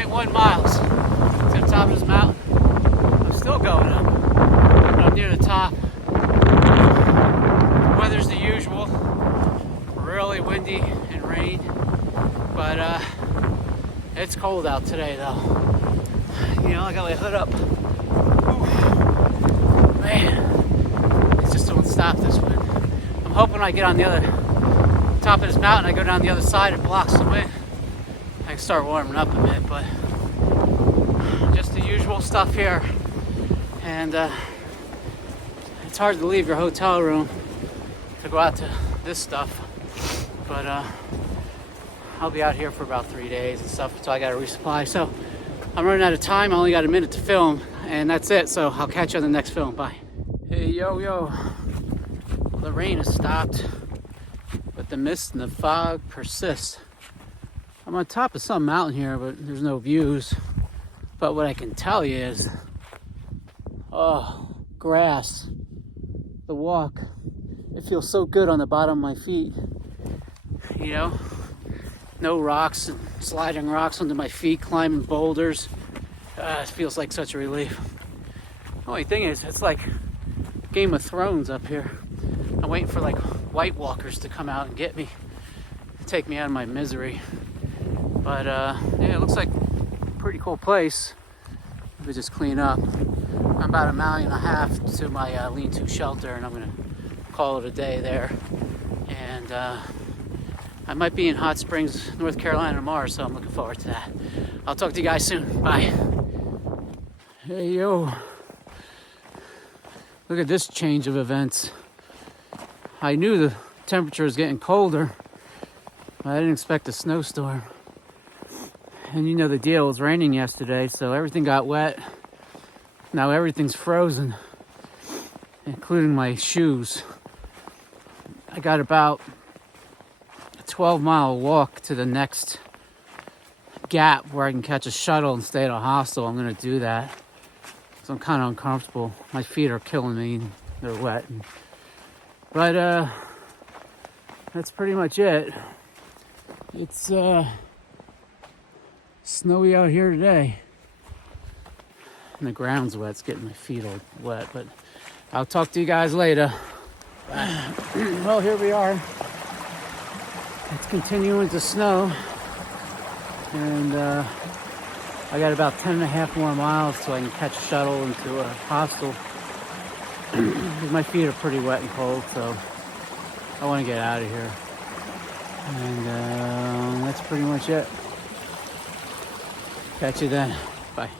2.1 miles to the top of this mountain. I'm still going up. I'm near the top. The weather's the usual. Really windy and rain. But it's cold out today though. You know, I got my hood up. Ooh. Man, it's just don't stop this wind. I'm hoping I get on the other top of this mountain, I go down the other side, it blocks the wind. I can start warming up a bit, but just the usual stuff here. And it's hard to leave your hotel room to go out to this stuff. But I'll be out here for about 3 days and stuff until I got to resupply. So I'm running out of time. I only got a minute to film, and that's it. So I'll catch you on the next film. Bye. Hey, yo. The rain has stopped, but the mist and the fog persist. I'm on top of some mountain here, but there's no views. But what I can tell you is, grass, the walk, it feels so good on the bottom of my feet. You know, no rocks and sliding rocks under my feet, climbing boulders. It feels like such a relief. The only thing is, it's like Game of Thrones up here. I'm waiting for like White Walkers to come out and get me, take me out of my misery. But yeah, it looks like a pretty cool place. If we just clean up. I'm about 1.5 miles to my lean-to shelter, and I'm gonna call it a day there. And I might be in Hot Springs, North Carolina tomorrow, so I'm looking forward to that. I'll talk to you guys soon. Bye. Hey, yo. Look at this change of events. I knew the temperature was getting colder, but I didn't expect a snowstorm. And you know the deal, it was raining yesterday, so everything got wet. Now everything's frozen, including my shoes. I got about a 12-mile walk to the next gap where I can catch a shuttle and stay at a hostel. I'm gonna do that. So I'm kind of uncomfortable. My feet are killing me and they're wet. But that's pretty much it. It's snowy out here today. And the ground's wet. It's getting my feet all wet. But I'll talk to you guys later. Well, here we are. It's continuing to snow. And I got about 10.5 more miles so I can catch a shuttle into a hostel. My feet are pretty wet and cold, so I want to get out of here. And that's pretty much it. Catch you then. Bye.